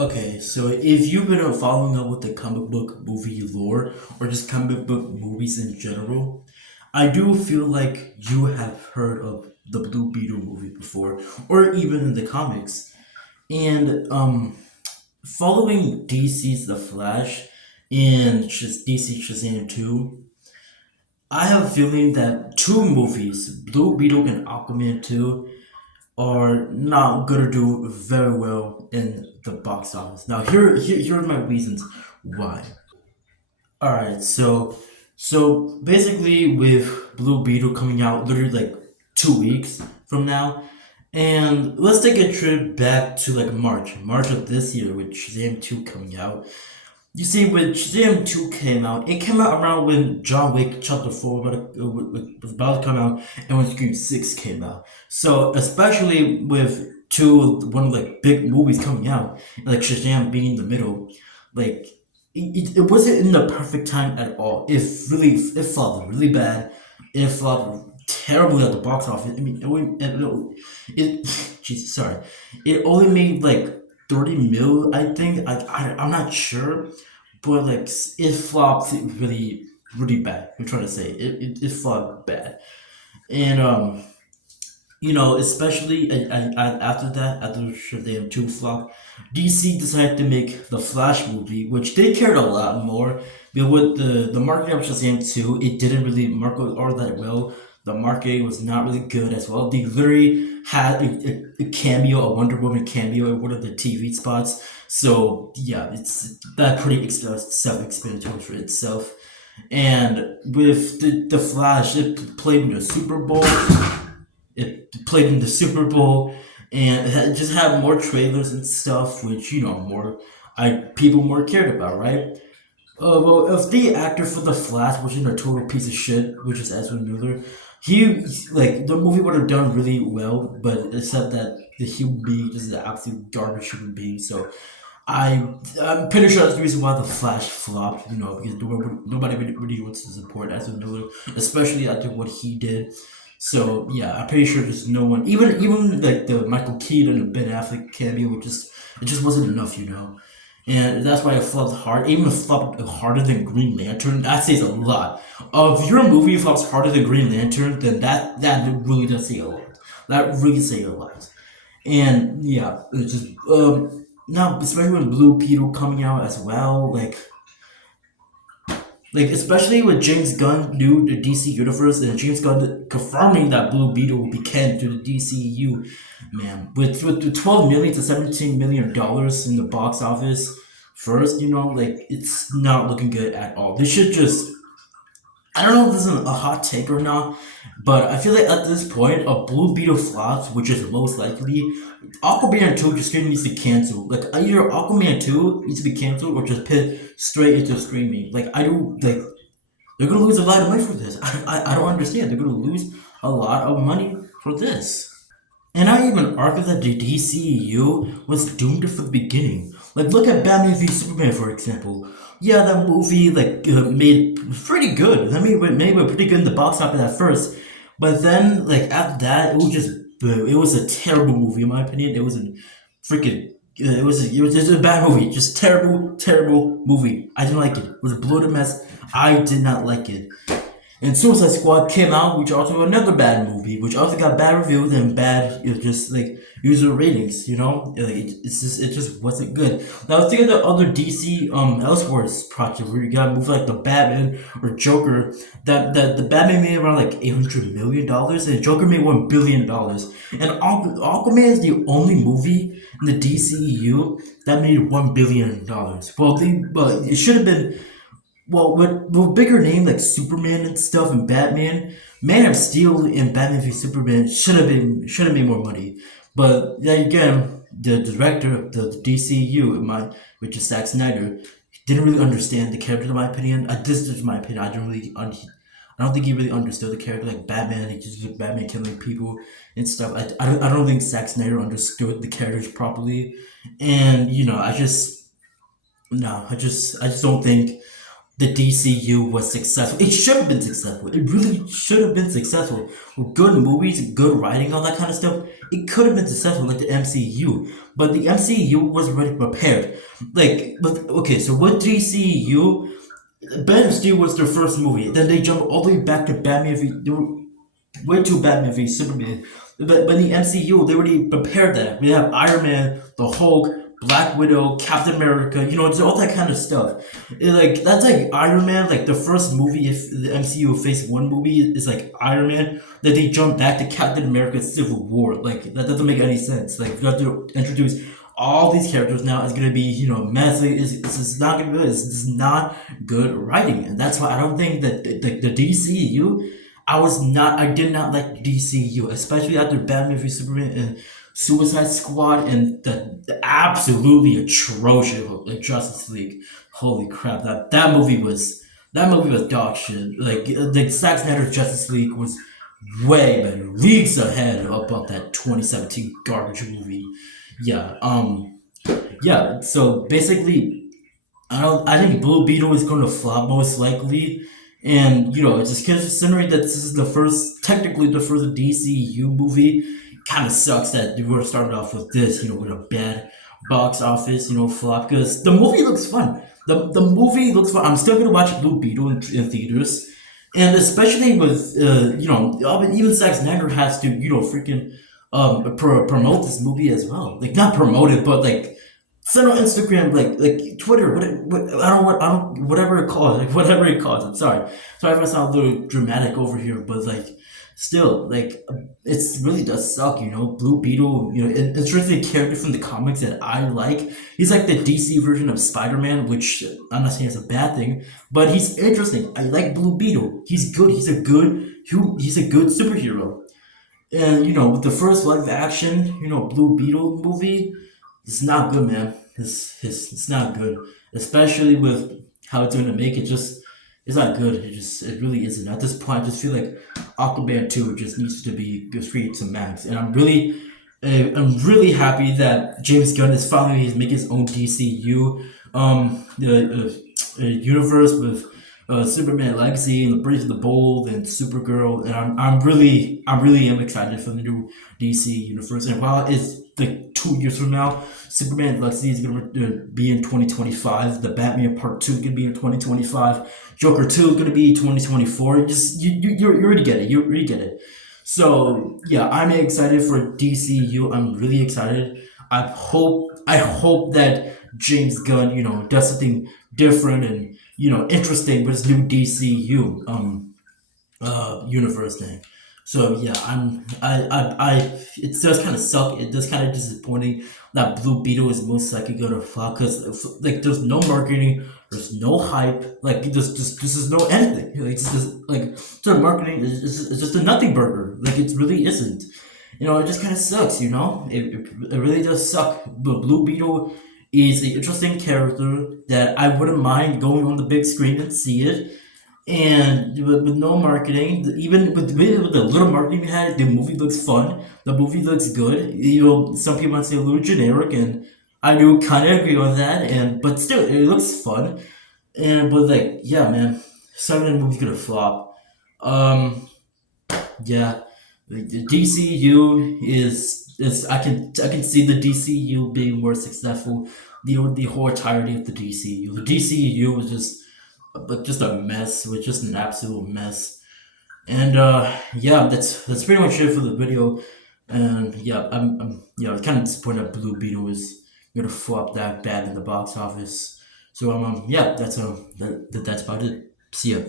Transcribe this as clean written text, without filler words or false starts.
Okay, so if you've been following up with the comic book movie lore or just comic book movies in general, I do feel like you have heard of the Blue Beetle movie before, or even in the comics. And following DC's The Flash and just DC Shazam 2, I have a feeling that two movies, Blue Beetle and Aquaman 2, are not gonna do very well in the box office. Now, here are my reasons why. All right, so basically, with Blue Beetle coming out literally like 2 weeks from now, and let's take a trip back to like March of this year with Shazam 2 coming out. You see, when Shazam 2 came out, it came out around when John Wick Chapter 4 was about to come out and when Scream 6 came out. So, especially with one of like big movies coming out, and like Shazam being in the middle, like it wasn't in the perfect time at all. It flopped really bad. It flopped terribly at the box office. I mean, it Jesus, sorry. It only made like 30 mil, I think. I'm not sure, but like it flopped really bad. I'm trying to say it flopped bad, and especially after that, after Shazam 2 flop, DC decided to make the Flash movie, which they cared a lot more. But with the marketing of Shazam 2, it didn't really market all that well. The marketing was not really good as well. They literally had a cameo, a Wonder Woman cameo in one of the TV spots. So, yeah, it's that pretty self explanatory for itself. And with the Flash, it played in the Super Bowl. It played in the Super Bowl, and just had more trailers and stuff, which more people more cared about, right? Well, if the actor for the Flash wasn't a total piece of shit, which is Ezra Miller, he like the movie would have done really well, but except that the human being just is an absolute garbage human being. So I'm pretty sure that's the reason why the Flash flopped. Because nobody really wants to support Ezra Miller, especially after what he did. So yeah, I'm pretty sure there's no one, even like the Michael Keaton and Ben Affleck cameo, it just wasn't enough. And that's why it flopped hard. Even flopped harder than Green Lantern. That says a lot. If your movie flops harder than Green Lantern, then that really does say a lot. That really say a lot. And yeah, it's just now, especially with Blue Beetle coming out as well, like especially with James Gunn new the DC universe and James Gunn confirming that Blue Beetle will be canon to the DCU, man. With the 12 million to $17 million in the box office first, like it's not looking good at all. They should just, I don't know if this is a hot take or not, but I feel like at this point, a Blue Beetle flops, which is most likely, Aquaman 2 just needs to cancel. Like, either Aquaman 2 needs to be canceled or just put straight into streaming. Like, I don't, like, they're gonna lose a lot of money for this. I don't understand. They're gonna lose a lot of money for this. And I even argue that the DCU was doomed from the beginning. Like, look at Batman v Superman, for example. Yeah, that movie made pretty good. I mean, it made it pretty good in the box office at first, but then like after that, it was a terrible movie in my opinion. It was a freaking it was just a bad movie, just terrible movie. I didn't like it. It was a bloated mess. I did not like it. And Suicide Squad came out, which also another bad movie, which also got bad reviews and bad, just like user ratings. Like it just wasn't good. Now let's think of the other DC Elseworlds project where you got a movie like the Batman or Joker. That the Batman made around like $800 million, and Joker made $1 billion. And Aquaman is the only movie in the DCEU that made $1 billion. Well, it should have been, well, with bigger name like Superman and stuff and Batman, Man of Steel and Batman v Superman should have made more money. But then again, the director of the DCU, which is Zack Snyder, didn't really understand the character. In my opinion, this is my opinion. I don't think he really understood the character like Batman. He just like Batman killing people and stuff. I don't think Zack Snyder understood the characters properly, and I just no, I just don't think. the DCU was successful. It should have been successful. It really should have been successful. With good movies, good writing, all that kind of stuff, it could have been successful like the MCU. But the MCU was already prepared. Okay, so with DCU, Ben of Steel was their first movie. Then they jumped all the way back to Batman way too Batman v Superman. But in the MCU, they already prepared that. We have Iron Man, the Hulk, Black Widow, Captain America, it's all that kind of stuff. That's like Iron Man, like the first movie, if the MCU Phase 1 movie is like Iron Man, then they jump back to Captain America Civil War. Like, that doesn't make any sense. Like, you have to introduce all these characters now. It's gonna be, messy. It's not gonna be good. It's not good writing. And that's why I don't think that the DCU, I did not like DCU, especially after Batman v Superman and Suicide Squad and the absolutely atrocious like Justice League. Holy crap, that movie was dog shit. Like the Zack Snyder's Justice League was way better, leagues ahead about that 2017 garbage movie. Yeah, yeah. So basically, I think Blue Beetle is going to flop most likely, and it's just considering that this is technically the first DCU movie. Kind of sucks that we're starting off with this, with a bad box office, flop. Because the movie looks fun. The movie looks fun. I'm still gonna watch Blue Beetle in theaters, and especially with I mean, even Zack Snyder has to freaking promote this movie as well. Like not promote it, but like send on Instagram, like Twitter, I don't, whatever it calls, like whatever it calls. I'm sorry if I sound a little dramatic over here, but like still, like it's really does suck, Blue Beetle, it's really a character from the comics that I like. He's like the DC version of Spider Man, which I'm not saying it's a bad thing, but he's interesting. I like Blue Beetle. He's good. He's a good superhero. And with the first live action, Blue Beetle movie, it's not good, man. It's not good, especially with how it's going to make it. Just it's not good. It really isn't. At this point, I just feel like Aquaman 2 just needs to be free to max. And I'm really happy that James Gunn is finally he's making his own DCU the universe with Superman Legacy and the Brave and the Bold and Supergirl, and I really am excited for the new DC universe. And while it's like 2 years from now, Superman Legacy is gonna be in 2025. The Batman Part Two is gonna be in 2025. Joker 2 is gonna be 2024. Just you already get it. You already get it. So yeah, I'm excited for DCU. I'm really excited. I hope that James Gunn, does something different and interesting with his new DCU universe thing. So yeah, it does kind of suck. It does kind of disappointing that Blue Beetle is most likely gonna flop because like there's no marketing, there's no hype, like this is no anything. Like it's just like sort of marketing is just a nothing burger. Like it really isn't. It just kind of sucks. It really does suck. But Blue Beetle is an interesting character that I wouldn't mind going on the big screen and see it and with no marketing, even with the little marketing we had, the movie looks fun. The movie looks good. Some people might say a little generic, and I do kind of agree with that. And but still, it looks fun. And but like, yeah, man, some of the movie's gonna flop. Um, yeah, the DCU is I can see the DCU being more successful. The whole entirety of the DCU. The DCU was just a mess. It was just an absolute mess. And yeah, that's pretty much it for the video. And yeah, I'm kind of disappointed that Blue Beetle is gonna flop that bad in the box office. So yeah, that's about it. See ya.